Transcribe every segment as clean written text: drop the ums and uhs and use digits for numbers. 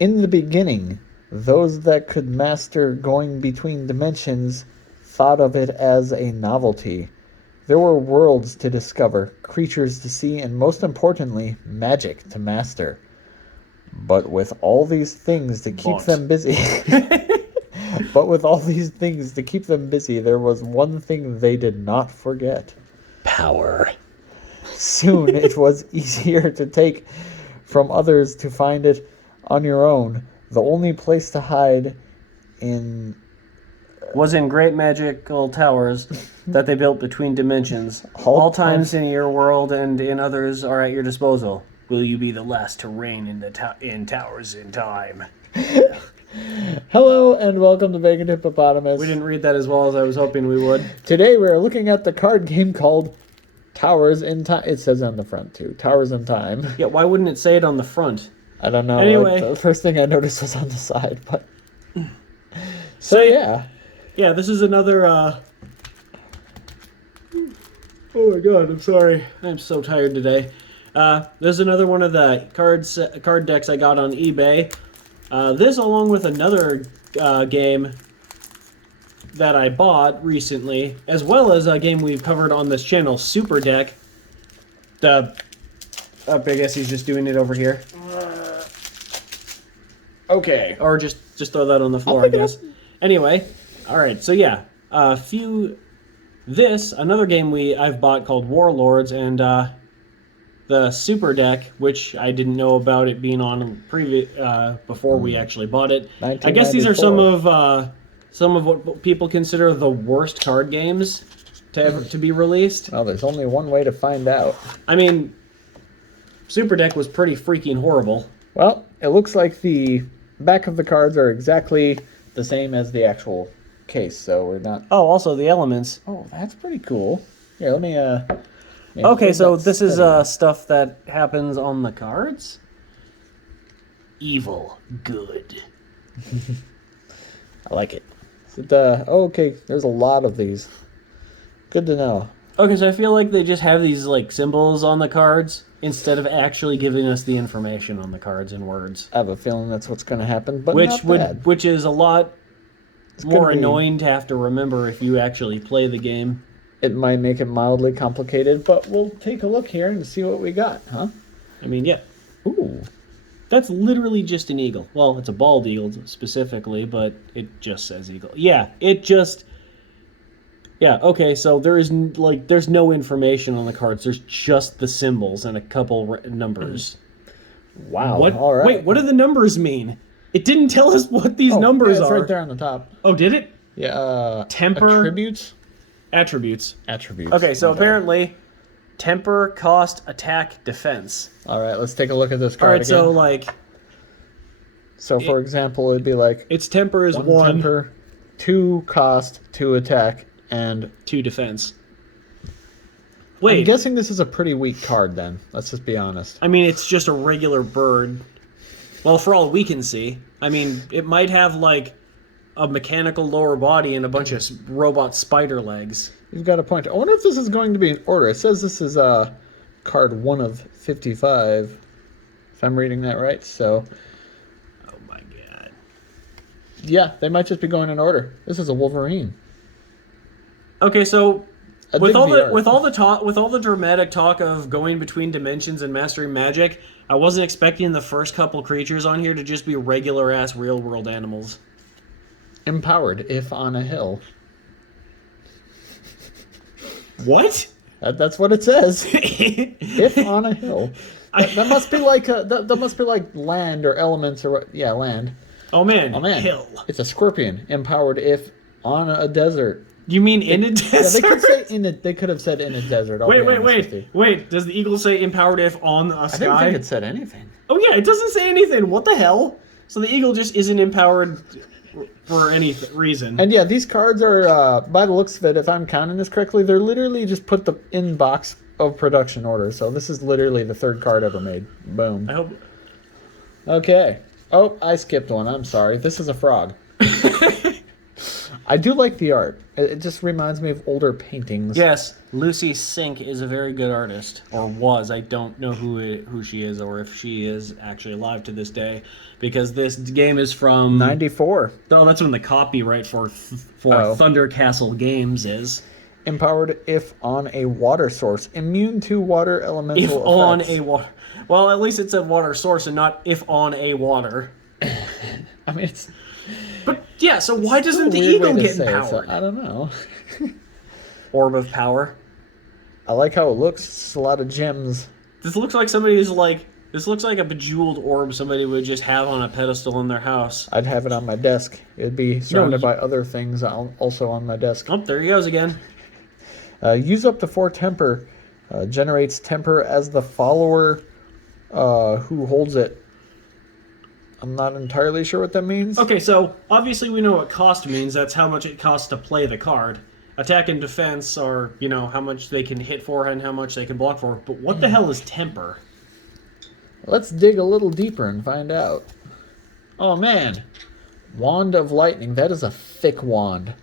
In the beginning, those that could master going between dimensions thought of it as a novelty. There were worlds to discover, creatures to see, and most importantly, magic to master. But with all these things to keep them busy... But with all these things to keep them busy, there was one thing they did not forget. Power. Soon it was easier to take from others to find it on your own. The only place to hide was in great magical towers that they built between dimensions. All times in your world and in others are at your disposal. Will you be the last to reign in towers in time? Hello and welcome to Vagrant Hippopotamus. We didn't read that as well as I was hoping we would. Today we are looking at the card game called Towers in Time. It says on the front too. Towers in Time. Yeah, why wouldn't it say it on the front? I don't know. Anyway. The first thing I noticed was on the side, but... So yeah. Yeah, this is another, Oh my god, I'm sorry. I'm so tired today. This is another one of the card decks I got on eBay. This, along with another game that I bought recently, as well as a game we've covered on this channel, Super Deck. I guess he's just doing it over here. Okay, or just throw that on the floor, I guess. Anyway, all right. So yeah, another game I've bought called Warlords, and the Super Deck, which I didn't know about it being on before we actually bought it. I guess these are some of what people consider the worst card games to be released. Well, there's only one way to find out. I mean, Super Deck was pretty freaking horrible. Well, it looks like the back of the cards are exactly the same as the actual case, so we're not... Oh, also the elements. Oh, that's pretty cool. Here, let me... Okay, so this is stuff that happens on the cards? Evil, good. I like it. Okay, there's a lot of these. Good to know. Okay, so I feel like they just have these like symbols on the cards instead of actually giving us the information on the cards in words. I have a feeling that's what's going to happen, but not bad. Which is a lot more annoying to have to remember if you actually play the game. It might make it mildly complicated, but we'll take a look here and see what we got, huh? I mean, yeah. Ooh. That's literally just an eagle. Well, it's a bald eagle specifically, but it just says eagle. Yeah, Yeah, okay, so there's no information on the cards. There's just the symbols and a couple numbers. Wow. All right. Wait, what do the numbers mean? It didn't tell us what these numbers it's are. right there on the top. Oh, did it? Yeah. Temper. Attributes. Okay, so apparently, temper, cost, attack, defense. All right, let's take a look at this card again. All right, so for example, it'd be like... Its temper is 1. Temper, 2 cost, 2 attack, and... 2 defense. Wait. I'm guessing this is a pretty weak card then. Let's just be honest. I mean, it's just a regular bird. Well, for all we can see. I mean, it might have, like... a mechanical lower body and a bunch of robot spider legs. You've got a point. I wonder if this is going to be in order. It says this is card 1 of 55, if I'm reading that right. So, oh my god. Yeah, they might just be going in order. This is a Wolverine. Okay, so with all the dramatic talk of going between dimensions and mastering magic, I wasn't expecting the first couple creatures on here to just be regular ass real world animals. Empowered if on a hill. What? That's what it says. If on a hill. That must be like that must be like land or elements or what? Yeah, land. Oh man. Hill. It's a scorpion. Empowered if on a desert. You mean in a desert? Yeah, they could say they could have said in a desert. Wait. Does the eagle say empowered if on a sky? I didn't think it said anything. Oh yeah, it doesn't say anything. What the hell? So the eagle just isn't empowered for any reason. And yeah, these cards are, by the looks of it, if I'm counting this correctly, they're literally just put the in box of production order. So this is literally the 3rd card ever made. Boom. I hope. Okay. Oh, I skipped one. I'm sorry. This is a frog. I do like the art. It just reminds me of older paintings. Yes, Lucy Sink is a very good artist, or was. I don't know who she is, or if she is actually alive to this day, because this game is from 94. Oh, that's when the copyright for Oh. Thunder Castle Games is. Empowered if on a water source. Immune to water elemental If effects. on a water. Well, at least it's a water source and not if on a water. I mean, it's... But yeah, so why doesn't a the weird way eagle to get say it, empowered? so I don't know. Orb of power. I like how it looks. It's a lot of gems. This looks like somebody's like. This looks like a bejeweled orb somebody would just have on a pedestal in their house. I'd have it on my desk. It'd be surrounded you- by other things also on my desk. Oh, there he goes again. Use up to 4 temper. Generates temper as the follower who holds it. I'm not entirely sure what that means. Okay, so obviously we know what cost means. That's how much it costs to play the card. Attack and defense are, how much they can hit for and how much they can block for. But what the hell is temper? Let's dig a little deeper and find out. Oh, man. Wand of Lightning. That is a thick wand.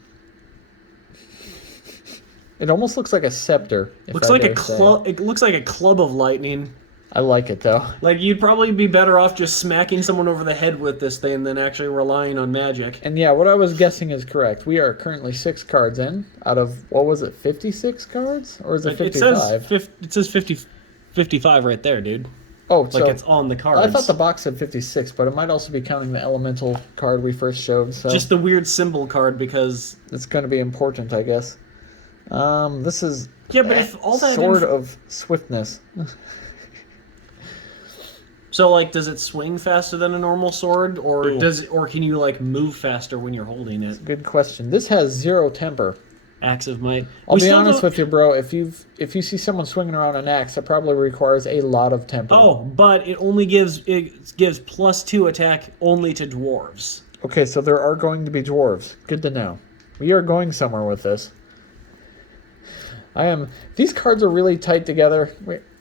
It almost looks like a scepter. Looks like a club. It looks like a club of lightning. I like it, though. Like, you'd probably be better off just smacking someone over the head with this thing than actually relying on magic. And yeah, what I was guessing is correct. We are currently 6 cards in out of, what was it, 56 cards? Or is it 55? It says 50, 55 right there, dude. Oh, Like, so it's on the cards. I thought the box said 56, but it might also be counting the elemental card we first showed. So Just the weird symbol card because... it's going to be important, I guess. This is Yeah, but if all that... Sword of Swiftness. So, like, does it swing faster than a normal sword, or Ooh. or can you like move faster when you're holding it? Good question. This has 0 temper. Axe of Might. I'll be honest with you, bro. If you see someone swinging around an axe, it probably requires a lot of temper. Oh, but it only gives +2 attack only to dwarves. Okay, so there are going to be dwarves. Good to know. We are going somewhere with this. These cards are really tight together.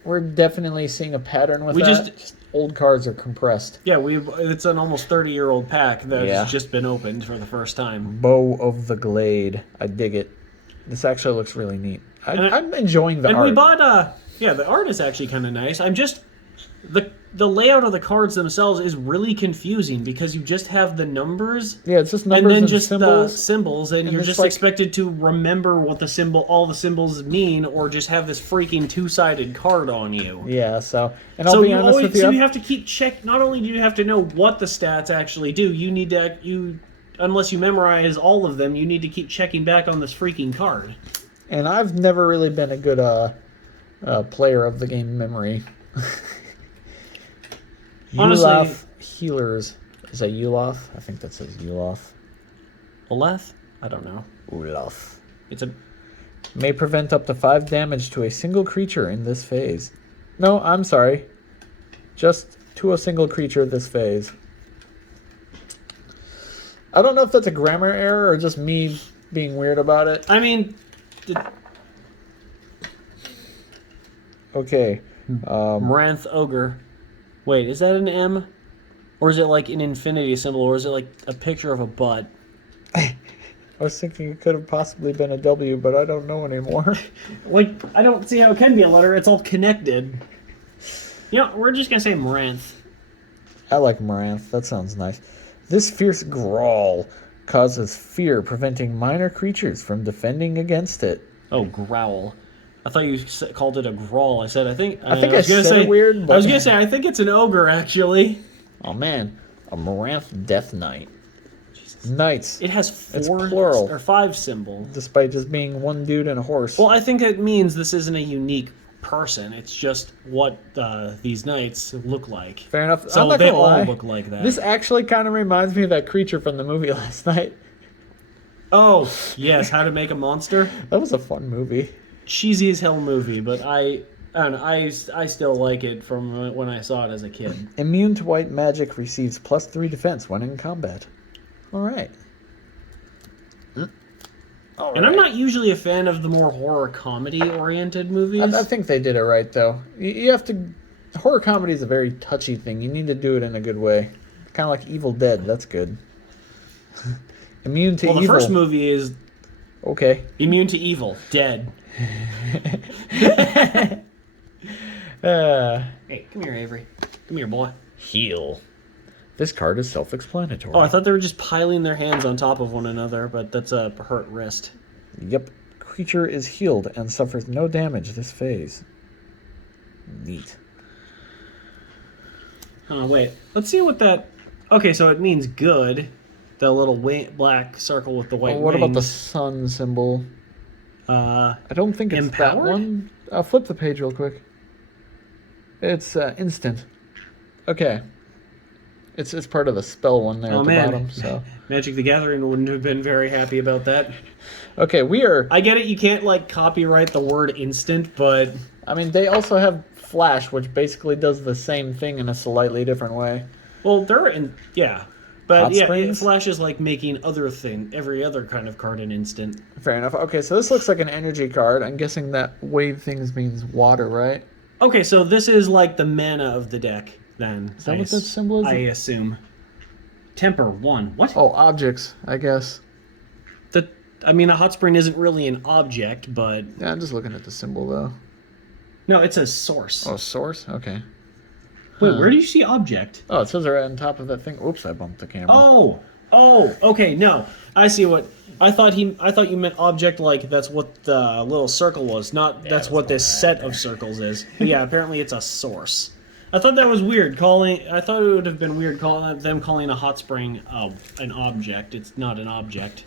We're definitely seeing a pattern with that. Just old cards are compressed. Yeah, it's an almost 30-year-old pack that Yeah. has just been opened for the first time. Bow of the Glade. I dig it. This actually looks really neat. I'm enjoying the art. And we bought the art is actually kind of nice. I'm just the layout of the cards themselves is really confusing because you just have the numbers. Yeah, it's just numbers and then and just symbols. the symbols, and you're it's just like- expected to remember what all the symbols mean, or just have this freaking two-sided card on you. Yeah, so I'll be honest with you. So you have to keep check. Not only do you have to know what the stats actually do, you need to unless you memorize all of them, you need to keep checking back on this freaking card. And I've never really been a good player of the game memory. Honestly- Ulaf Healers. Is that Ulaf? I think that says Ulaf. Olaf? I don't know. Ulaf. It's a May prevent up to 5 damage to a single creature in this phase. No, I'm sorry. Just to a single creature this phase. I don't know if that's a grammar error or just me being weird about it. I mean, Okay. Maranth Ogre. Wait, is that an M? Or is it like an infinity symbol, or is it like a picture of a butt? I was thinking it could have possibly been a W, but I don't know anymore. Like, I don't see how it can be a letter. It's all connected. We're just gonna say Maranth. I like Maranth. That sounds nice. This fierce growl causes fear, preventing minor creatures from defending against it. Oh, growl. I thought you called it a grawl. I said, I think I think I was gonna said say it weird, but... I was gonna say, I think it's an ogre, actually. Oh man, a Maranth Death Knight. Knights, It has It's 4 plural. or 5 symbols. despite just being one dude and a horse. Well, I think it means this isn't a unique person. It's just what these knights look like. Fair enough. So I'm not they gonna all lie. look like that. This actually kind of reminds me of that creature from the movie last night. Oh, yes, How to Make a Monster. That was a fun movie. Cheesy as hell movie, but I don't know, I still like it from when I saw it as a kid. Immune to white magic, receives +3 defense when in combat. All right. And I'm not usually a fan of the more horror comedy oriented movies. I think they did it right, though. You have to... Horror comedy is a very touchy thing. You need to do it in a good way. Kind of like Evil Dead. That's good. Immune to Well, the evil. first movie is Okay. immune to evil, dead. Hey, come here, Avery. Come here, boy. Heal. This card is self-explanatory. Oh, I thought they were just piling their hands on top of one another, but that's a hurt wrist. Yep. Creature is healed and suffers no damage this phase. Neat. Oh, wait. Let's see what that... Okay, so it means good. The little black circle with the white What wings. about the sun symbol? I don't think it's that empowered? one. Flip the page real quick. It's instant. Okay. It's part of the spell one there at the bottom. So Magic the Gathering wouldn't have been very happy about that. okay, we are. I get it, you can't, like, copyright the word instant, but... I mean, they also have Flash, which basically does the same thing in a slightly different way. Well, they're in... Yeah. But, Hot yeah, Springs? Flash is, like, making every other kind of card an instant. Fair enough. Okay, so this looks like an energy card. I'm guessing that wave things means water, right? Okay, so this is, like, the mana of the deck, then. Is that what that symbol is? I assume. Temper 1. What? Oh, objects, I guess. I mean, a hot spring isn't really an object, but... Yeah, I'm just looking at the symbol, though. No, it says source. Oh, source? Okay. Wait, where do you see object? Oh, it says right on top of that thing. Oops, I bumped the camera. Oh, okay, no. I see what... I thought you meant object like that's what the little circle was, not that's what this set of circles is. But yeah, apparently it's a source. I thought that was weird. I thought it would have been weird calling a hot spring an object. It's not an object.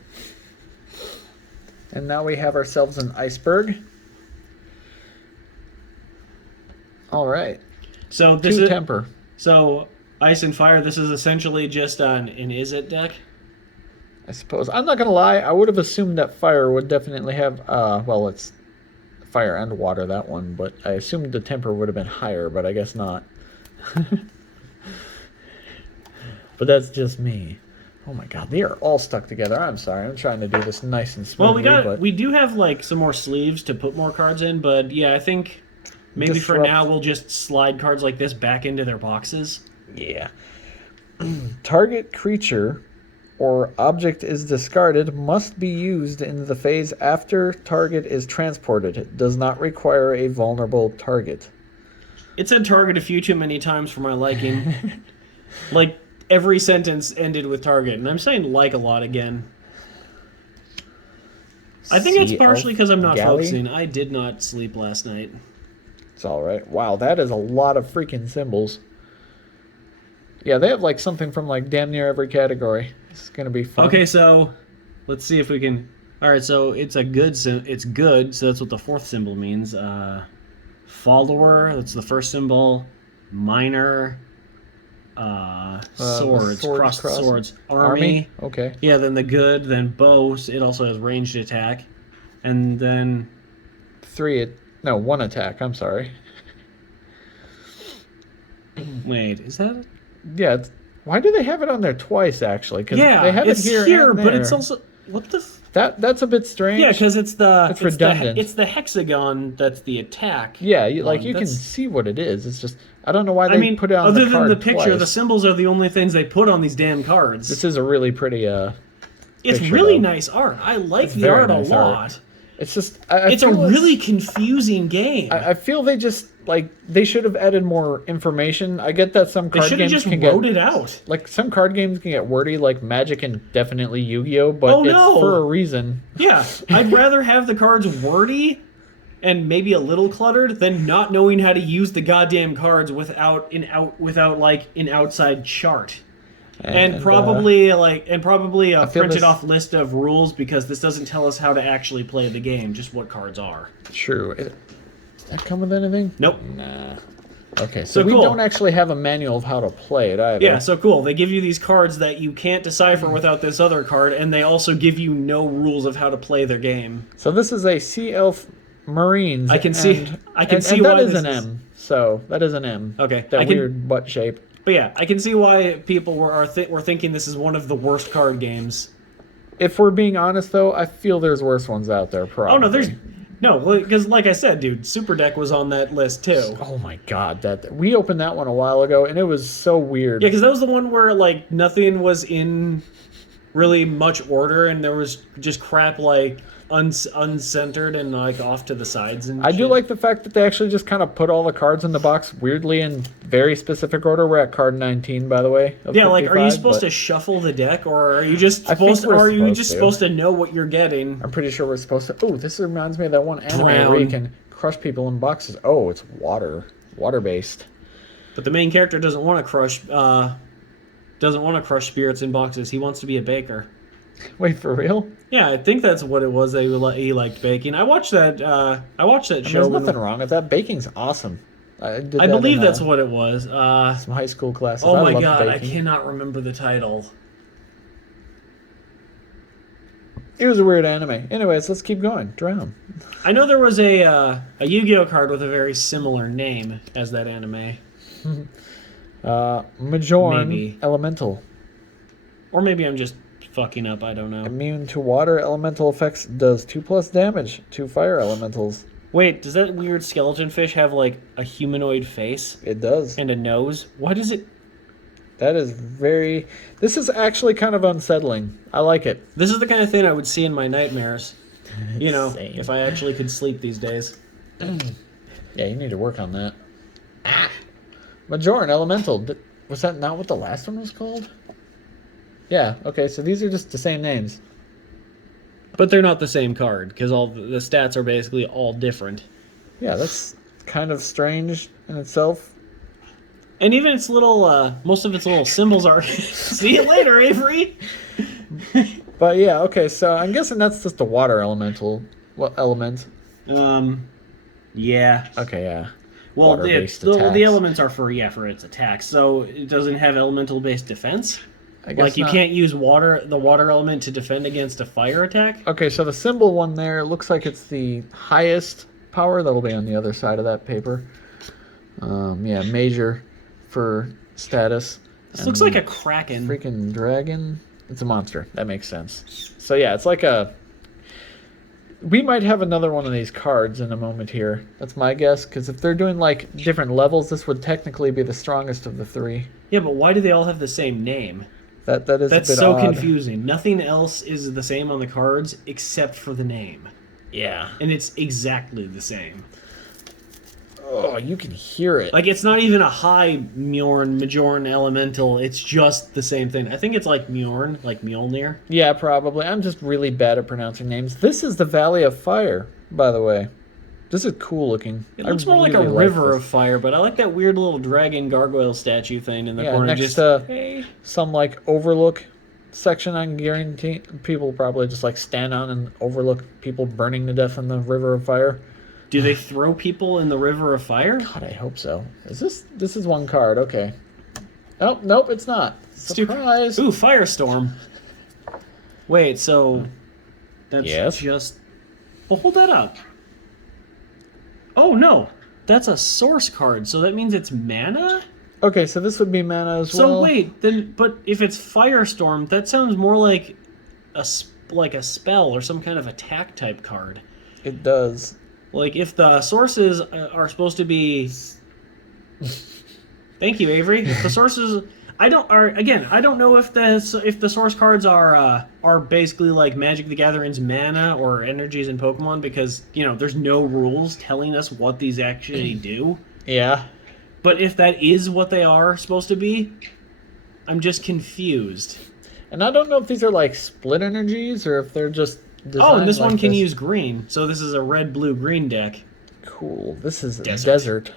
And now we have ourselves an iceberg. All right. So this Two is temper. So ice and fire. This is essentially just an is it deck. I suppose. I'm not gonna lie. I would have assumed that fire would definitely have. Well, it's fire and water, that one. But I assumed the temper would have been higher, but I guess not. But that's just me. Oh my god, they are all stuck together. I'm sorry. I'm trying to do this nice and smoothly. Well, we do have like some more sleeves to put more cards in, but yeah, I think maybe for now we'll just slide cards like this back into their boxes. Yeah. Target creature or object is discarded must be used in the phase after target is transported. It does not require a vulnerable target. It said target a few too many times for my liking. Like, every sentence ended with target, and I'm saying like a lot again. I think it's partially because I'm not focusing. I did not sleep last night. It's alright. Wow, that is a lot of freaking symbols. Yeah, they have like something from like damn near every category. It's gonna be fun. Okay, so let's see if we can... Alright, so it's good, so that's what the fourth symbol means. Follower, that's the first symbol. Minor... swords, crossed swords. Army. Okay. Yeah, then the good, then bow. It also has ranged attack. And then... one attack, I'm sorry. Wait, is that... Yeah, why do they have it on there twice, actually? Cause yeah, they have it's it here and but there. it's also... What the... That's a bit strange. Yeah, because it's redundant. It's the hexagon that's the attack. Yeah, you can see what it is. It's just... I don't know why they put it on other the card than the picture, twice. the symbols are the only things they put on these damn cards. This is a really pretty It's picture, really though. nice art. I like It's the very art a nice lot. art. It's just... It's a really confusing game. I feel they just... they should have added more information. I get that some They card should have games just can wrote get... it out. Like, some card games can get wordy, like Magic and definitely Yu-Gi-Oh! But it's for a reason. Yeah, I'd rather have the cards wordy and maybe a little cluttered than not knowing how to use the goddamn cards without like an outside chart. And probably a printed off list of rules, because this doesn't tell us how to actually play the game, just what cards are. True. Does that come with anything? Nope. Nah. Okay, so we cool. don't actually have a manual of how to play it either. Yeah, so cool. They give you these cards that you can't decipher without this other card, and they also give you no rules of how to play their game. So this is a Sea Elf Marines. I can see why that is this an is... M. So that is an M. Okay. That weird butt shape. But yeah, I can see why people were thinking this is one of the worst card games. If we're being honest, though, I feel there's worse ones out there, probably. Oh, no, because like I said, dude, Super Deck was on that list too. Oh my god, we opened that one a while ago, and it was so weird. Yeah, because that was the one where like nothing was in really much order, and there was just crap like uncentered and like off to the sides and I do shit. like the fact that they actually just kind of put all the cards in the box weirdly in very specific order. We're at card 19, by the way. Of Yeah, like, are you 55, supposed but to shuffle the deck, or are you just I think supposed to, we're or are you supposed just to. supposed to know what you're getting? I'm pretty sure we're supposed to. Oh, this reminds me of that one anime Drown. where you can crush people in boxes. Oh, it's water based. But the main character doesn't want to crush spirits in boxes. He wants to be a baker. Wait, for real? Yeah, I think that's what it was. He liked baking. I watched that. I watched that I mean, show. there's when- nothing wrong with that. Baking's awesome. I believe that's what it was. some high school classes. Oh I my loved god, I baking. cannot remember the title. It was a weird anime. Anyways, let's keep going. Drown. I know there was a Yu-Gi-Oh card with a very similar name as that anime, Majorn Maybe. Elemental. or maybe I'm just fucking up. I don't know. Immune to water elemental effects. Does 2+ damage to fire elementals. Wait, does that weird skeleton fish have like a humanoid face It does. and a nose? Why does it? That is very... This is actually kind of unsettling. I like it. This is the kind of thing I would see in my nightmares. You know, Same. if I actually could sleep these days. Yeah, you need to work on that. Majoran Elemental. Was that not what the last one was called? Yeah, okay, so these are just the same names. But they're not the same card because all the stats are basically all different. Yeah, that's kind of strange in itself. And even its little, most of its little symbols are. See you later, Avery. But yeah, okay, so I'm guessing that's just the water elemental element. Yeah. Okay, yeah. Well, Water-based the attacks. elements are for its attacks. So it doesn't have elemental based defense. I guess Like you not. can't use the water element to defend against a fire attack. Okay, so the symbol one there looks like it's the highest power. That'll be on the other side of that paper. Yeah, major for status. This looks like a kraken. Freaking dragon. It's a monster. That makes sense. So yeah, it's like a... We might have another one of these cards in a moment here. That's my guess, because if they're doing like different levels, this would technically be the strongest of the three. Yeah, but why do they all have the same name? That is That's a bit so odd. confusing. Nothing else is the same on the cards except for the name. Yeah. And it's exactly the same. Oh, you can hear it. Like, it's not even a high Majorn Elemental. It's just the same thing. I think it's like Mjorn, like Mjolnir. Yeah, probably. I'm just really bad at pronouncing names. This is the Valley of Fire, by the way. This is cool looking. It looks more like a river of fire, but I like that weird little dragon gargoyle statue thing in the corner. next Just, to hey. some like overlook section. I can guarantee people probably just like stand on and overlook people burning to death in the river of fire. Do they throw people in the river of fire? God, I hope so. Is this is one card? Okay. Oh nope, it's not. Surprise! Ooh, Firestorm. Wait, so that's Yes? just. Well, hold that up. Oh no, that's a source card. So that means it's mana. Okay, so this would be mana as So well. wait, then, but if it's Firestorm, that sounds more like a spell or some kind of attack type card. It does. Like if the sources are supposed to be. Thank you, Avery. If the sources, I don't know if the source cards are basically like Magic the Gathering's mana or energies in Pokemon, because there's no rules telling us what these actually do. Yeah. But if that is what they are supposed to be, I'm just confused. And I don't know if these are like split energies or if they're just designed Oh, and this like one can this. use green, so this is a red, blue, green deck. Cool. This is Desert. desert.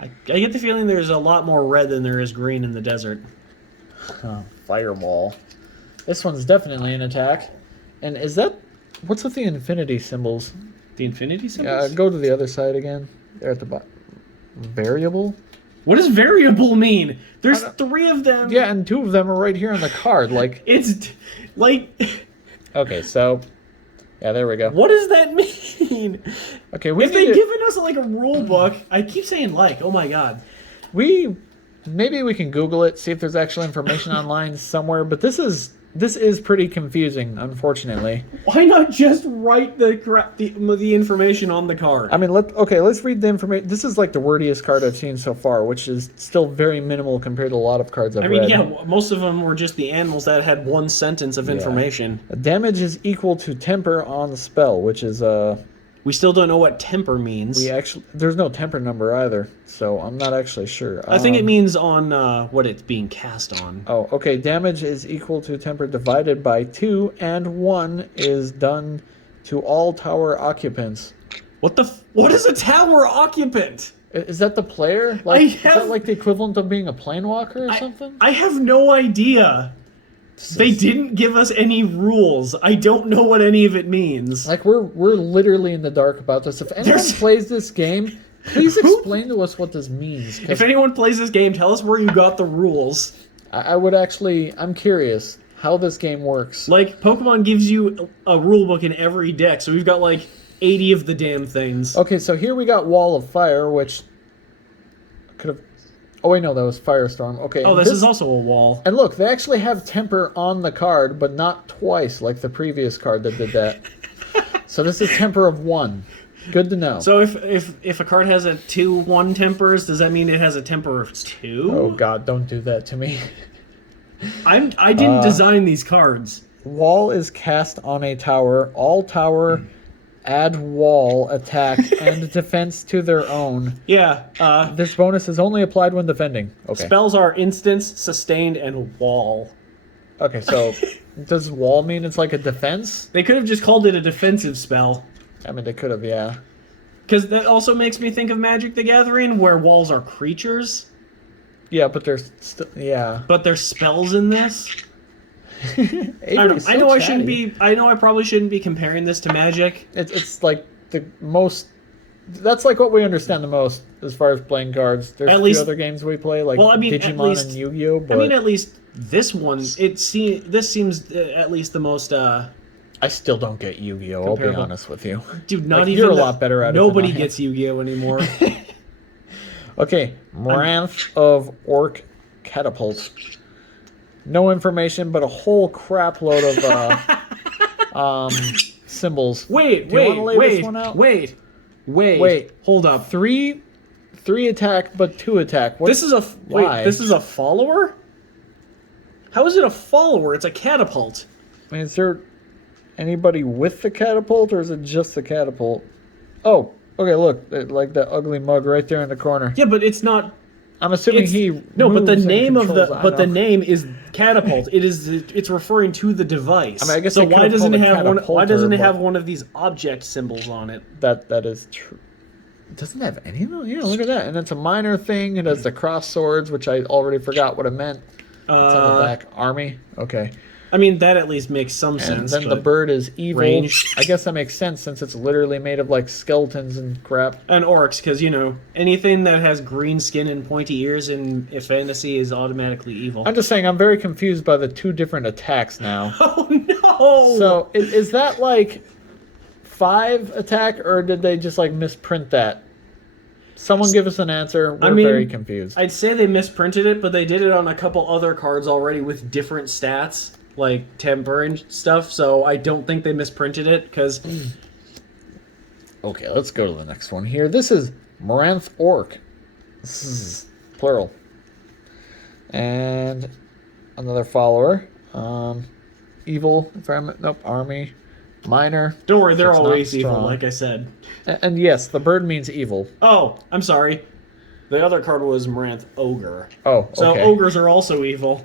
I get the feeling there's a lot more red than there is green in the desert. Oh, fireball. This one's definitely an attack. And is that... What's with the infinity symbols? The infinity Yeah, symbols? go to the other side again. There at the bottom. Variable? What does variable mean? There's I don't- 3 of them. Yeah, and 2 of them are right here on the card. Like, It's like, okay, so... Yeah, there we go. what does that mean? Okay, we If they'd need to, given us like a rule book, I keep saying oh my god. maybe we can Google it, see if there's actual information online somewhere. But this is This is pretty confusing, unfortunately. Why not just write the information on the card? I mean, let's read the information. This is like the wordiest card I've seen so far, which is still very minimal compared to a lot of cards I've read. Yeah, most of them were just the animals that had one sentence of information. Damage is equal to temper on the spell, which is We still don't know what temper means. there's no temper number either, so I'm not actually sure. I think it means on what it's being cast on. Oh, okay. Damage is equal to temper divided by 2, and 1 is done to all tower occupants. What is a tower occupant? Is that the player? Is that like the equivalent of being a planewalker or something? I have no idea. They didn't give us any rules. I don't know what any of it means. Like, we're literally in the dark about this. If anyone plays this game, please explain to us what this means. If anyone plays this game, tell us where you got the rules. I'm curious how this game works. Like, Pokemon gives you a rule book in every deck, so we've got like 80 of the damn things. Okay, so here we got Wall of Fire, which could have... Oh, wait, no, that was Firestorm. Okay. Oh, this is also a wall. And look, they actually have temper on the card, but not twice like the previous card that did that. So this is temper of 1. Good to know. So if a card has a 2/1 tempers, does that mean it has a temper of 2? Oh God, don't do that to me. I didn't design these cards. Wall is cast on a tower. All tower add wall, attack, and defense to their own. Yeah. This bonus is only applied when defending. Okay. Spells are instance, sustained, and wall. Okay, so does wall mean it's like a defense? They could have just called it a defensive spell. I mean, they could have, yeah. Because that also makes me think of Magic the Gathering, where walls are creatures. Yeah, but there's still, yeah. But there's spells in this. Avery's I know so I shouldn't chatty. be. I know I probably shouldn't be comparing this to Magic. It's like the most. That's like what we understand the most as far as playing cards. There's At a least- few other games we play, like Well, I mean, Digimon at least- and Yu-Gi-Oh. But I mean, at least this one. This seems at least the most. I still don't get Yu-Gi-Oh. I'll be Comparable. honest with you. Dude, not Like, even you're a lot better at it than Nobody I am. gets Yu-Gi-Oh anymore. Okay, Moranth of Orc Catapult. No information, but a whole crap load of symbols. Wait, Do you wanna lay this one out? wait. Hold up. Three attack, but 2 attack. What? This is a Why? This is a follower. How is it a follower? It's a catapult. I mean, is there anybody with the catapult, or is it just the catapult? Oh, okay. Look, like that ugly mug right there in the corner. Yeah, but it's not. I'm assuming It's, he. no, but the moves and name of the controls- I the know. name is catapult. It's referring to the device. I mean, I guess so. they could Why have doesn't it called it have one? Why catapulter, doesn't it but- have one of these object symbols on it? That is true. It doesn't have any of them. Yeah, look at that. And it's a minor thing. It has the cross swords, which I already forgot what it meant. It's on the back. Army. Okay. I mean, that at least makes some And sense. then the but- bird is evil. Range. I guess that makes sense since it's literally made of like skeletons and crap. and orcs, because anything that has green skin and pointy ears in fantasy is automatically evil. I'm just saying I'm very confused by the 2 different attacks now. Oh no! So is that like 5 attack, or did they just like misprint that? Someone give us an answer. We're very confused. I'd say they misprinted it, but they did it on a couple other cards already with different stats, like temper and stuff. So I don't think they misprinted it because Okay, let's go to the next one here. This is Moranth Orc. This is plural. And another follower. Evil, environment, nope, army. Minor. don't worry, they're It's not always evil, strong. like I said. And yes, the bird means evil. Oh, I'm sorry. The other card was Moranth Ogre. Oh, So okay. ogres are also evil.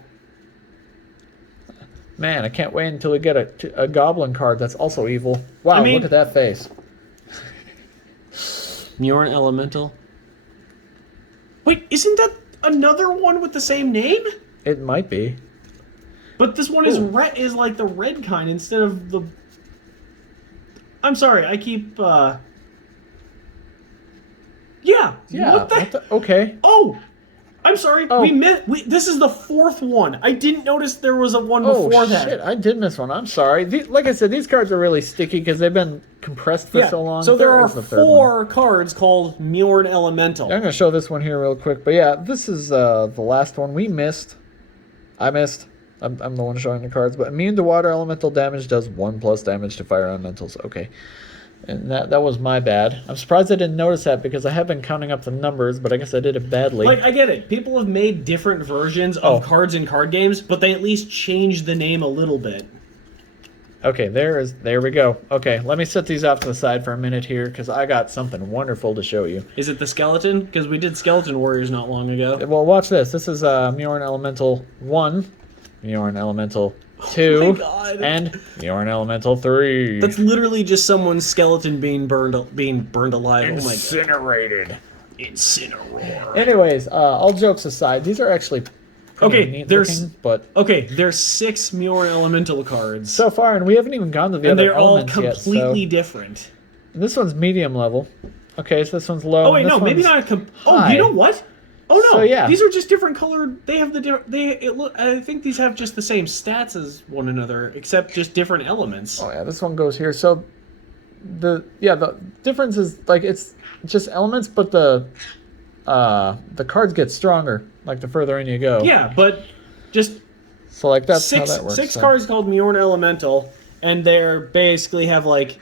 Man, I can't wait until we get a goblin card that's also evil. Wow, I mean- look at that face. Mjorn Elemental. Wait, isn't that another one with the same name? It might be. But this one is Ooh. red, is like the red kind instead of the. I'm sorry, I keep. Yeah. Yeah. What the? Okay. Oh, I'm sorry. Oh. This is the 4th one. I didn't notice there was a one Oh before shit! that. I did miss one. I'm sorry. Like I said, these cards are really sticky because they've been compressed for Yeah. so long. So there are is the third one. 4 cards called Mjorn Elemental. I'm gonna show this one here real quick. But yeah, this is the last one we missed. I missed. I'm the one showing the cards, but immune to water elemental damage, does 1+ damage to fire elementals. Okay. And that was my bad. I'm surprised I didn't notice that because I have been counting up the numbers, but I guess I did it badly. Like, I get it. People have made different versions of cards in card games, but they at least changed the name a little bit. Okay, there we go. Okay, let me set these off to the side for a minute here because I got something wonderful to show you. Is it the skeleton? Because we did Skeleton Warriors not long ago. Well, watch this. This is Mjorn Elemental 1, Mjorn Elemental 2, and Mjorn Elemental 3. That's literally just someone's skeleton being burned alive. Incinerated. Incineroar. Anyways, all jokes aside, these are actually pretty neat looking, but there's 6 Mjorn Elemental cards so far, and we haven't even gone to the other elements yet. And they're all completely so. different. This one's medium level. Okay, so this one's low. Oh wait, no, maybe not. Oh, you know what? Oh no, so, yeah. These are just different colored. They have I think these have just the same stats as one another, except just different elements. Oh yeah, this one goes here. So the difference is like it's just elements, but the cards get stronger like the further in you go. Yeah, but just so like that's how that works. 6 cards called Mjorn Elemental, and they're basically have like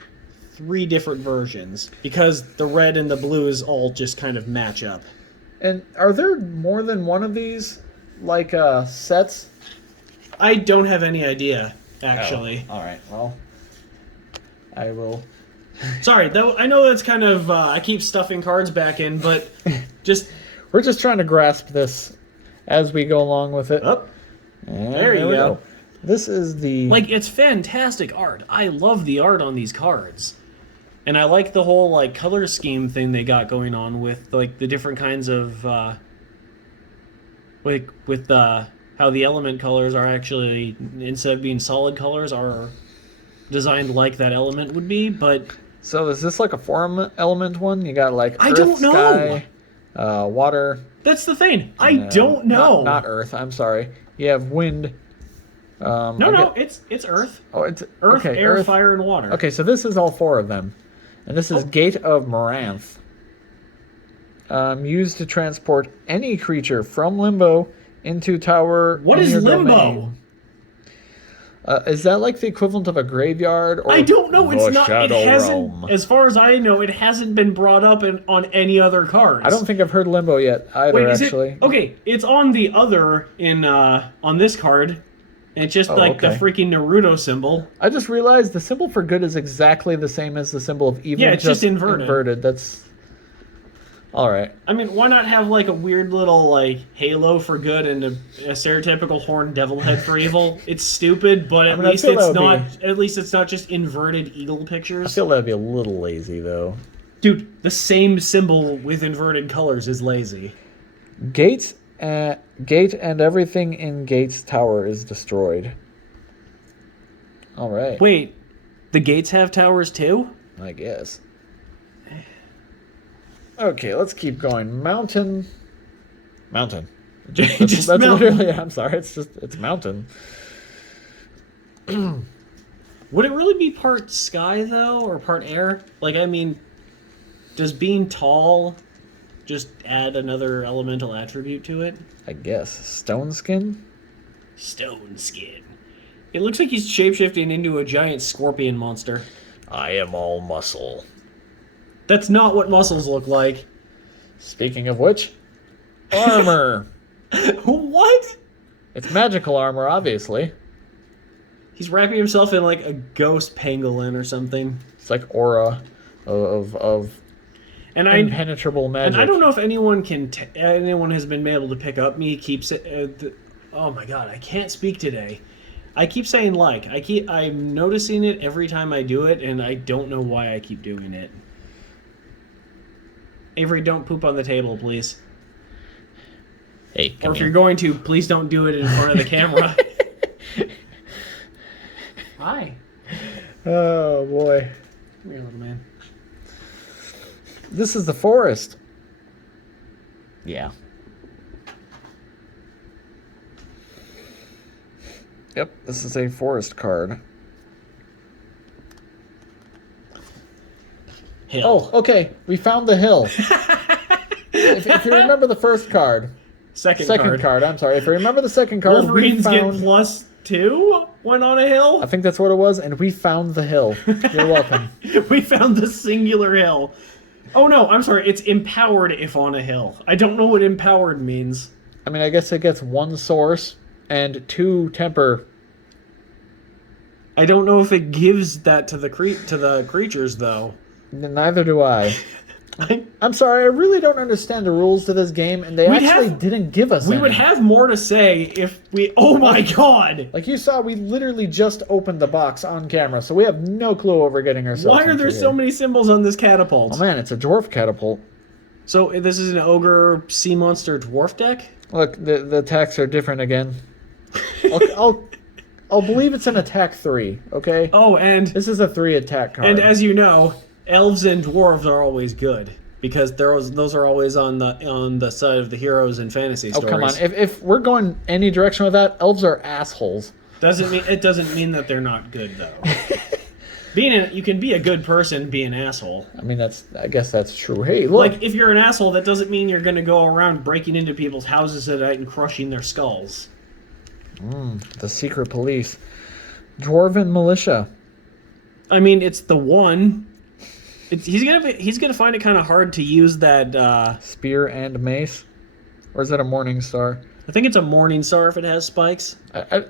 3 different versions because the red and the blues all just kind of match up. And are there more than one of these like sets? I don't have any idea actually. Oh, all right. Well, I will. Sorry, I know that's kind of I keep stuffing cards back in, but just we're just trying to grasp this as we go along with it. Oh, there you go. This is the it's fantastic art. I love the art on these cards, and I like the whole like color scheme thing they got going on with like the different kinds of how the element colors are actually, instead of being solid colors, are designed like that element would be. But so is this like a 4 element one? You got like I earth, don't know. Sky, water. That's the thing. I don't know. Not earth. I'm sorry. You have wind. It's earth. Oh, it's earth, okay, air, fire, and water. Okay, so this is all 4 of them, and this is Gate of Moranth. Used to transport any creature from limbo into tower. What is limbo? Domain. Is that like the equivalent of a graveyard? Or I don't know. It's not. It hasn't. Realm? As far as I know, it hasn't been brought up on any other cards. I don't think I've heard limbo yet either. Wait, is actually. It? Okay, it's on the other on this card. And it's just the freaking Naruto symbol. I just realized the symbol for good is exactly the same as the symbol of evil. Yeah, it's just inverted. That's all right. I mean, why not have like a weird little like halo for good and a stereotypical horned devil head for evil? It's stupid, but at least it's not. At least it's not just inverted eagle pictures. I feel that'd be a little lazy, though. Dude, the same symbol with inverted colors is lazy. Gate and everything in Gate's tower is destroyed. All right. Wait, the gates have towers too? I guess. Okay, let's keep going. Mountain. Just that's mountain. literally. I'm sorry. It's mountain. Would it really be part sky though, or part air? Like, I mean, does being tall just add another elemental attribute to it? I guess. Stone skin? Stone skin. It looks like he's shapeshifting into a giant scorpion monster. I am all muscle. That's not what muscles look like. Speaking of which, armor. What? It's magical armor, obviously. He's wrapping himself in like a ghost pangolin or something. It's like aura of impenetrable magic. And I don't know if anyone has been able to pick up me. Keeps it. Oh my god, I can't speak today. I keep saying like. I'm noticing it every time I do it, and I don't know why I keep doing it. Avery, don't poop on the table, please. Hey, come or if here. you're going to, please don't do it in front of the camera. Hi. Oh boy. Come here, little man. This is the forest. Yeah. Yep, this is a forest card. Hill. Oh, okay. We found the hill. if you remember the first card, Second Second card. I'm sorry. If you remember the second card, Wolverines we get found. +2 when on a hill. I think that's what it was, and we found the hill. You're welcome. We found the singular hill. Oh no, I'm sorry. It's empowered if on a hill. I don't know what empowered means. I mean, I guess it gets 1 source and 2 temper. I don't know if it gives that to the creatures though. Neither do I. I'm sorry, I really don't understand the rules to this game, and they actually didn't give us We any. would have more to say if we. Oh my god! Like you saw, we literally just opened the box on camera, so we have no clue what we're getting ourselves Why are there into so here. many symbols on this catapult? Oh man, it's a dwarf catapult. So this is an ogre sea monster dwarf deck. Look, the attacks are different again. I'll believe it's an attack 3. Okay. Oh, and This is a 3 attack card. and as you know, elves and dwarves are always good because those are always on the side of the heroes in fantasy stories. Oh come on! If we're going any direction with that, elves are assholes. Doesn't mean that they're not good though. You can be a good person, be an asshole. I mean, I guess that's true. Hey, look. Like if you're an asshole, that doesn't mean you're going to go around breaking into people's houses at night and crushing their skulls. The secret police, dwarven militia. I mean, it's the one. He's gonna find it kind of hard to use that. Spear and mace, or is that a morning star? I think it's a morning star if it has spikes.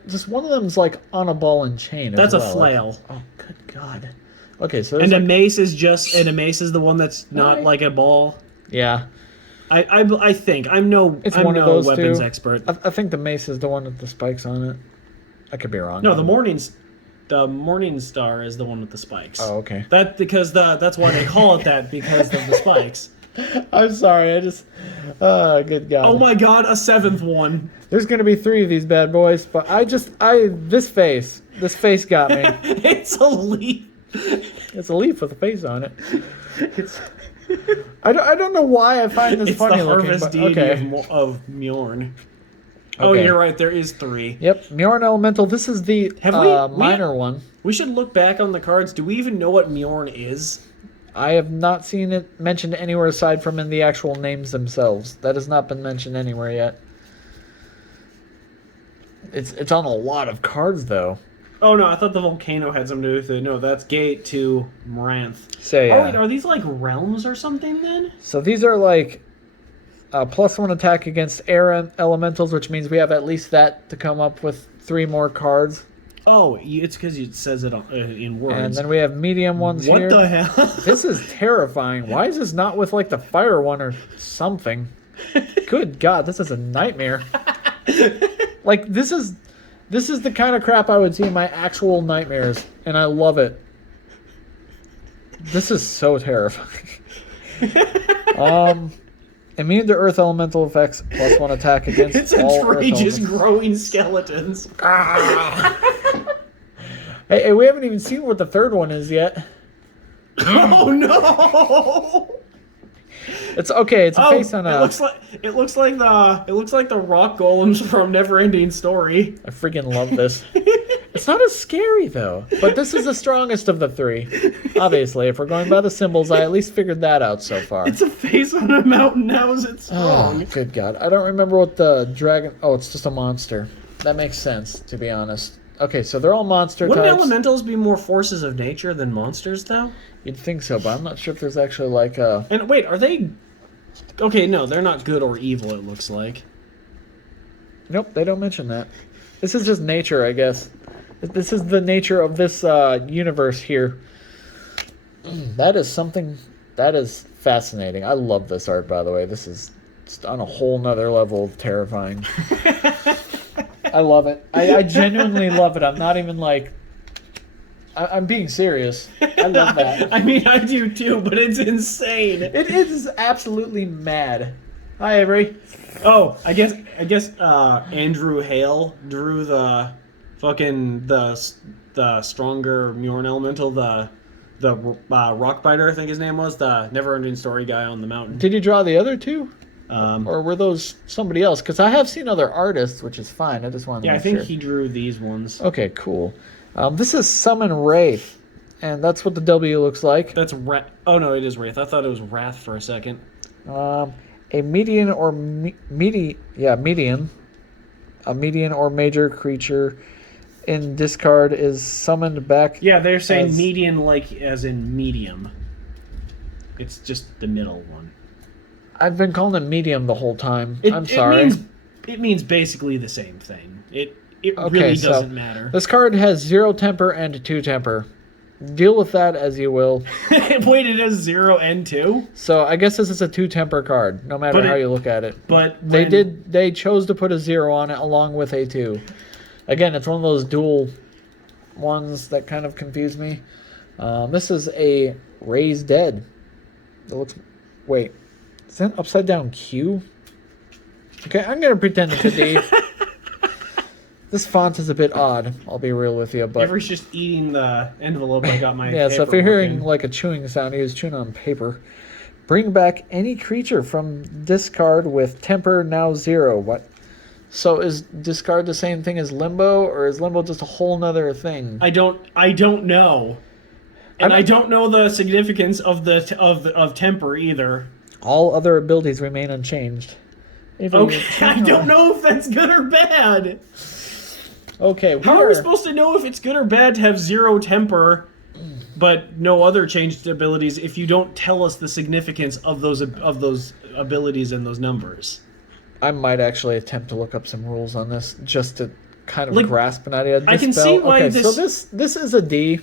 Just one of them's like on a ball and chain. That's as a well. flail. Oh, good God. Okay, so And there's a mace is the one that's not Why? like a ball. yeah, I think I'm no one of no those weapons two. expert. I think the mace is the one with the spikes on it. I could be wrong. No, the morning star is the one with the spikes. Oh, okay. That's why they call it that because of the spikes. I'm sorry. I just. Good God. Oh my god, a 7th one. There's gonna be 3 of these bad boys, but this face got me. It's a leaf. It's a leaf with a face on it. I don't know why I find this It's funny the looking, harvest but deity okay. of Mjorn. Oh, Okay. you're right. There is 3. Yep, Mjorn Elemental. This is the minor one. We should look back on the cards. Do we even know what Mjorn is? I have not seen it mentioned anywhere aside from in the actual names themselves. That has not been mentioned anywhere yet. It's on a lot of cards though. Oh no, I thought the volcano had something to do with it. No, that's gate to Moranth. So yeah. Oh wait, are these like realms or something then? So these are like +1 attack against air elementals, which means we have at least that to come up with 3 more cards. Oh, it's because it says it in words. And then we have medium ones what here. the hell? This is terrifying. Why is this not with like the fire one or something? Good God, this is a nightmare. Like this is the kind of crap I would see in my actual nightmares, and I love it. This is so terrifying. Immune to earth elemental effects, +1 attack against It's all a earth tree just elements. growing skeletons. Hey, we haven't even seen what the third one is yet. Oh no! It's okay. It's a face on a. It looks like the rock golems from Neverending Story. I freaking love this. It's not as scary though, but this is the strongest of the 3. Obviously, if we're going by the symbols, I at least figured that out so far. It's a face on a mountain. How is it strong? Oh, good God. I don't remember what the dragon... Oh, it's just a monster. That makes sense, to be honest. Okay, so they're all monster Wouldn't types. elementals be more forces of nature than monsters, though? You'd think so, but I'm not sure if there's actually like a... And wait, are they... Okay, no, they're not good or evil, it looks like. Nope, they don't mention that. This is just nature, I guess. This is the nature of this universe here. That is something... That is fascinating. I love this art, by the way. This is just on a whole nother level of terrifying. I love it. I genuinely love it. I'm not even like... I'm being serious. I love that. I mean, I do too, but it's insane. It is absolutely mad. Hi, Avery. Oh, I guess Andrew Hale drew the fucking the stronger Mjorn elemental, the Rockbiter, I think his name was, the Neverending Story guy on the mountain. Did you draw the other 2? Um, Or were those somebody else? Because I have seen other artists, which is fine. I just wanted to yeah, I make think sure. he drew these ones. Okay, cool. This is Summon Wraith, and that's what the W looks like. That's Oh no, it is Wraith. I thought it was Wrath for a second. A median or median. A median or major creature in discard is summoned back. Yeah, they're saying as- median like as in medium. It's just the middle one. I've been calling it medium the whole time. It, I'm sorry. It means basically the same thing. It Okay, really so doesn't matter. This card has 0 temper and 2 temper. Deal with that as you will. Wait, it has 0 and 2? So I guess this is a 2 temper card, no matter how you look at it. But they chose to put a 0 on it along with a 2. Again, it's one of those dual ones that kind of confuse me. This is a Raised Dead. It looks. Wait, is that an upside down Q? Okay, I'm gonna pretend it's a D. This font is a bit odd, I'll be real with you, but... Avery's just eating the envelope I got my yeah, so if you're paperwork hearing in. like a chewing sound, he was chewing on paper. Bring back any creature from discard with temper now 0. What? So is discard the same thing as limbo, or is limbo just a whole nother thing? I don't know. And I don't know the significance of of temper either. All other abilities remain unchanged. Okay, I don't know if that's good or bad. Okay, How are we supposed to know if it's good or bad to have 0 temper, but no other changed abilities if you don't tell us the significance of those abilities and those numbers? I might actually attempt to look up some rules on this just to kind of Like, grasp an idea. I can see why okay, this... so this is a D.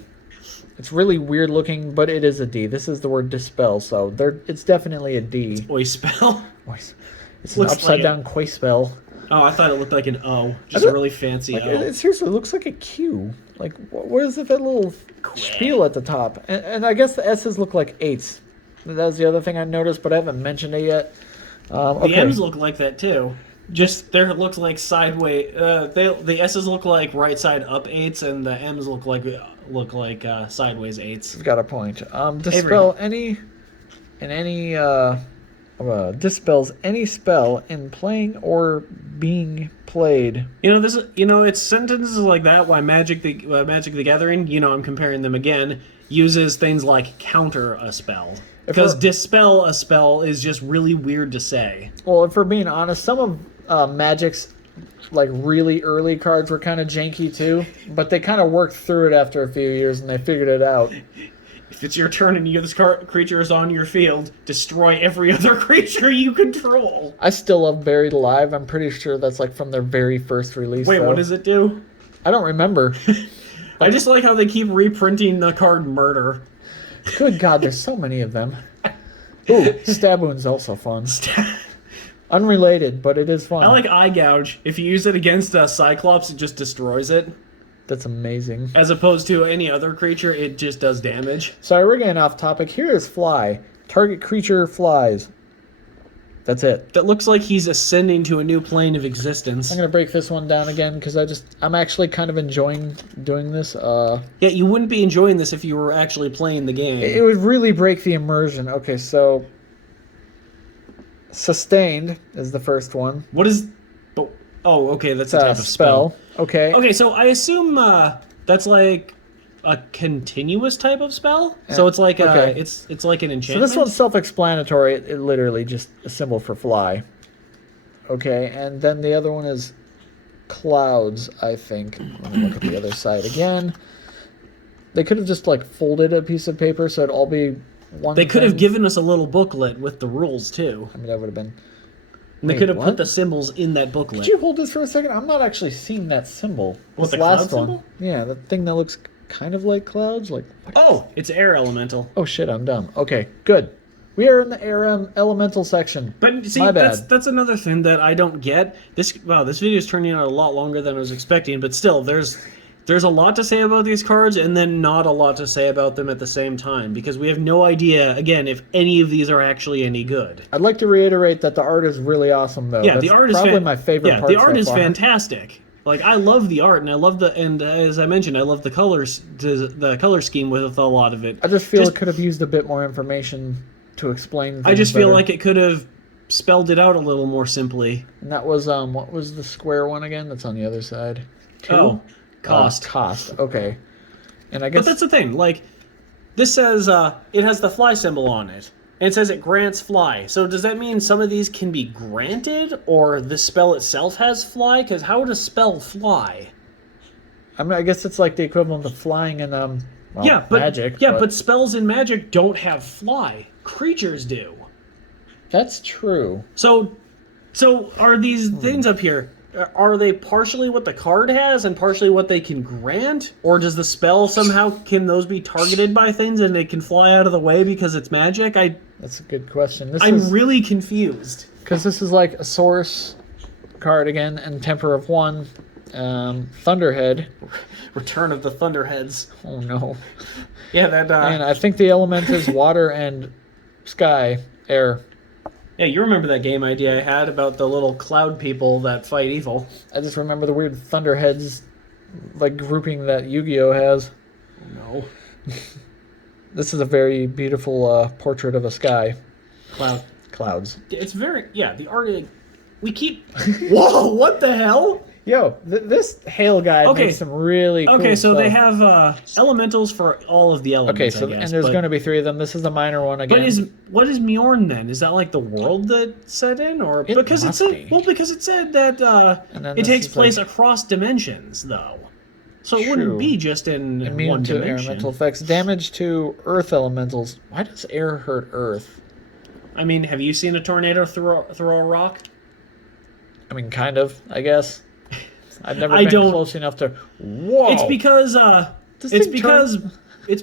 It's really weird looking, but it is a D. This is the word dispel, so it's definitely a D. Oi spell? It's an upside down Quay spell. Oh, I thought it looked like an O. Just a really fancy Like, O. it seriously looks like a Q. Like, what is it, that little spiel at the top? And I guess the S's look like 8s. That's the other thing I noticed, but I haven't mentioned it yet. Okay. The M's look like that too. Just there it looks like sideways. The S's look like right side up 8s, and the M's look like sideways 8s. You've got a point. Dispel dispels any spell in playing or being played. It's sentences like that. Why Magic the Gathering? I'm comparing them again. Uses things like counter a spell. Because dispel a spell is just really weird to say. Well, if we're being honest, some of Magic's like really early cards were kind of janky too, but they kind of worked through it after a few years and they figured it out. If it's your turn and this creature is on your field, destroy every other creature you control. I still love Buried Alive. I'm pretty sure that's like from their very first release. Wait, what does it do? I don't remember. I just like how they keep reprinting the card Murder. Good God, there's so many of them. Ooh, Stab Wound's also fun. Unrelated, but it is fun. I like Eye Gouge. If you use it against a Cyclops, it just destroys it. That's amazing. As opposed to any other creature, it just does damage. Sorry, we're getting off topic. Here is Fly. Target creature flies. That's it. That looks like he's ascending to a new plane of existence. I'm going to break this one down again because I'm actually kind of enjoying doing this. Yeah, you wouldn't be enjoying this if you were actually playing the game. It would really break the immersion. Okay, so Sustained is the first one. What is... Oh, okay, that's a type of spell. Okay. Okay, so I assume that's like a continuous type of spell? So it's like it's like an enchantment? So this one's self-explanatory. It literally just a symbol for fly. Okay, and then the other one is clouds, I think. Let me look at the other side again. They could have just like folded a piece of paper so it'd all be one They could thing. have given us a little booklet with the rules too. I mean, that would have been... And they could have put the symbols in that booklet. Could you hold this for a second? I'm not actually seeing that symbol. What, This the last cloud one. symbol? Yeah, the thing that looks kind of like clouds. Like, what? Oh, it's air elemental. Oh shit, I'm dumb. Okay, good. We are in the air elemental section. But see, My bad. that's another thing that I don't get. This video is turning out a lot longer than I was expecting, but still, there's a lot to say about these cards, and then not a lot to say about them at the same time, because we have no idea, again, if any of these are actually any good. I'd like to reiterate that the art is really awesome, though. Yeah, That's the art is probably my favorite part. Yeah, the art so is far. fantastic. Like, I love the art, and I love and as I mentioned, I love the colors, the color scheme with a lot of it. I just feel it could have used a bit more information to explain things I just feel better. like it could have spelled it out a little more simply. And that was what was the square one again? That's on the other side. Oh, cost. Cost. Okay. And I guess But that's the thing. Like, this says it has the fly symbol on it. And it says it grants fly. So does that mean some of these can be granted, or the spell itself has fly? Because how would a spell fly? I mean, I guess it's like the equivalent of flying in well, Yeah, but magic. but spells in magic don't have fly. Creatures do. That's true. So are these things up here? Are they partially what the card has and partially what they can grant, or does the spell somehow can those be targeted by things and they can fly out of the way because it's magic? That's a good question. I'm really confused because this is like a source card again and Temper of One, Thunderhead. Return of the Thunderheads. Oh no. Yeah, that. And I think the element is water and sky, air. Yeah, you remember that game idea I had about the little cloud people that fight evil. I just remember the weird Thunderheads, like grouping that Yu-Gi-Oh has. Oh, no. This is a very beautiful portrait of a sky. Clouds. It's very the art. We keep. Whoa! What the hell? Yo, this Hail guide makes some really cool so stuff. they have elementals for all of the elements. Okay, so I guess, and there's going to be 3 of them. This is the minor one again. But what is Mjorn then? Is that like the world that set in, or because it said because it said that it takes place across dimensions though, so it wouldn't be just in immune one to dimension. elemental effects, damage to earth elementals. Why does air hurt earth? I mean, have you seen a tornado throw a rock? I mean, kind of, I guess. I've never been close enough to. Whoa! It's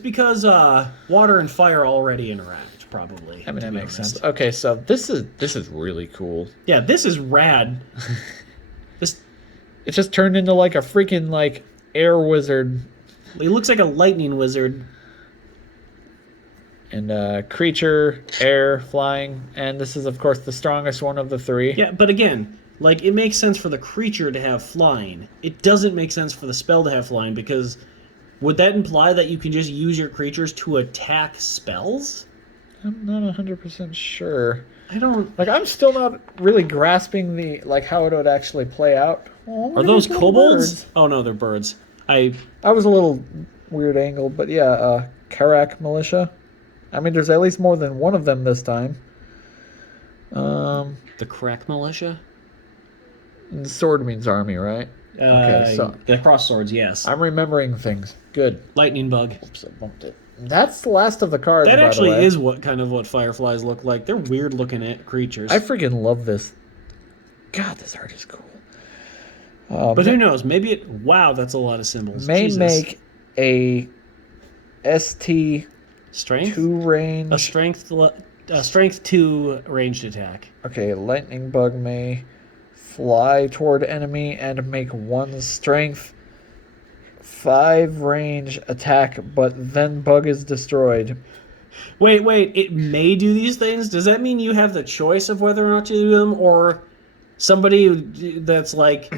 because water and fire already interact. Probably. I mean, that makes sense. Okay, so this is really cool. Yeah, this is rad. It just turned into like a freaking like air wizard. He looks like a lightning wizard. And creature, air, flying, and this is of course the strongest one of the 3. Yeah, but again. Like, it makes sense for the creature to have flying. It doesn't make sense for the spell to have flying, because would that imply that you can just use your creatures to attack spells? I'm not 100% sure. I don't... Like, I'm still not really grasping the, like, how it would actually play out. Oh, are those kobolds? Oh, no, they're birds. I was a little weird angle, but yeah, Karak Militia. I mean, there's at least more than one of them this time. The Crack Militia? The sword means army, right? Okay, so the cross swords, yes. I'm remembering things. Good. Lightning bug. Oops, I bumped it. That's the last of the cards. That actually by the way. is what fireflies look like. They're weird looking creatures. I freaking love this. God, this art is cool. But who knows? Maybe it. Wow, that's a lot of symbols. May make a ST strength 2 range. A strength 2 ranged attack. Okay, lightning bug may fly toward enemy and make 1 strength 5 range attack, but then bug is destroyed. Wait, it may do these things? Does that mean you have the choice of whether or not to do them, or somebody that's like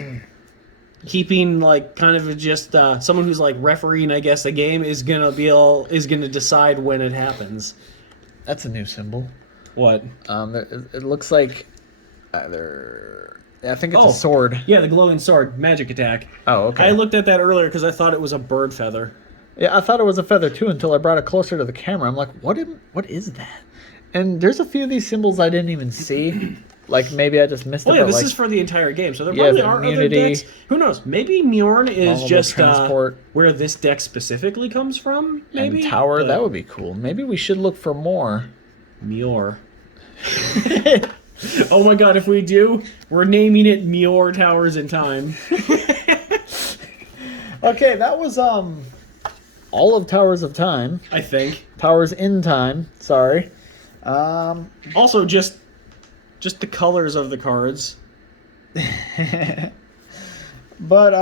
keeping like kind of just someone who's like refereeing, I guess, the game is gonna decide when it happens? That's a new symbol. What? It looks like either. I think it's a sword. Yeah, the glowing sword, magic attack. Oh, okay. I looked at that earlier because I thought it was a bird feather. Yeah, I thought it was a feather too until I brought it closer to the camera. I'm like, what is that? And there's a few of these symbols I didn't even see. Like maybe I just missed it. Oh yeah, this like, is for the entire game, so there probably are other decks. Who knows? Maybe Mjorn is just where this deck specifically comes from. Maybe and tower. That would be cool. Maybe we should look for more. Mjor. Oh my god, if we do, we're naming it Mjor Towers in Time. Okay, that was all of Towers of Time. I think. Towers in Time, sorry. Also just the colors of the cards. But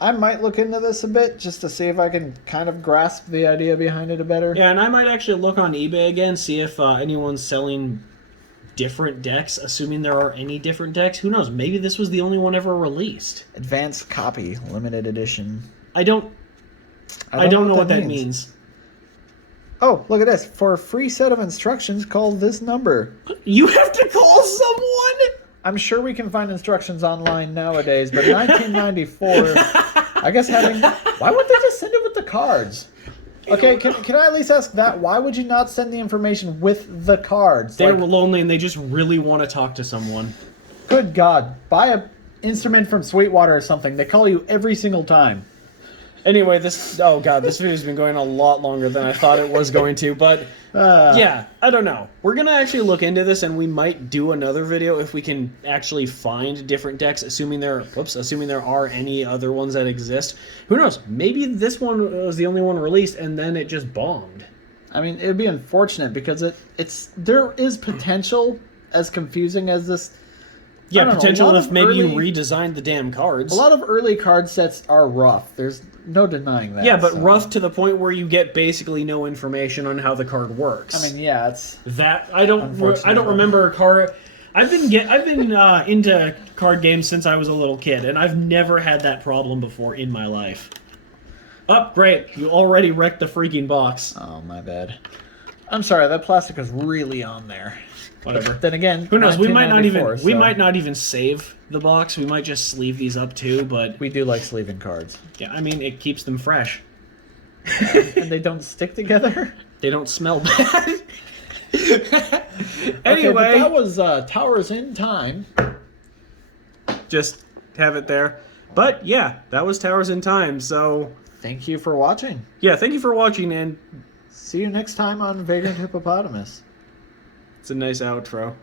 I might look into this a bit just to see if I can kind of grasp the idea behind it a better. Yeah, and I might actually look on eBay again, see if anyone's selling different decks, assuming there are any different decks. Who knows? Maybe this was the only one ever released. Advanced copy, limited edition. I don't know what that means. Oh, look at this. For a free set of instructions, call this number. You have to call someone? I'm sure we can find instructions online nowadays, but 1994, I guess why wouldn't they just send it with the cards? Okay, can I at least ask that? Why would you not send the information with the cards? They're Like, lonely and they just really want to talk to someone. good God, buy a instrument from Sweetwater or something. They call you every single time. Anyway, this video's been going a lot longer than I thought it was going to, but yeah, I don't know. We're gonna actually look into this, and we might do another video if we can actually find different decks, assuming there are any other ones that exist. Who knows? Maybe this one was the only one released, and then it just bombed. I mean, it'd be unfortunate because there is potential, as confusing as this. Yeah, potential if maybe you early- redesigned the damn cards. A lot of early card sets are rough. There's no denying that. Yeah, but so. rough to the point where you get basically no information on how the card works. I mean, yeah, it's that I don't remember a card. I've been into card games since I was a little kid, and I've never had that problem before in my life. Oh, great! You already wrecked the freaking box. Oh, my bad. I'm sorry, that plastic is really on there. Whatever. But then again, Who knows? We might not even so save the box. We might just sleeve these up too. But we do like sleeving cards, yeah, I mean it keeps them fresh. and they don't stick together. They don't smell bad. Okay, Anyway, but that was Towers in Time. just have it there. But yeah, that was Towers in Time. So Thank you for watching. yeah, thank you for watching, and See you next time on Vagrant Hippopotamus. it's a nice outro.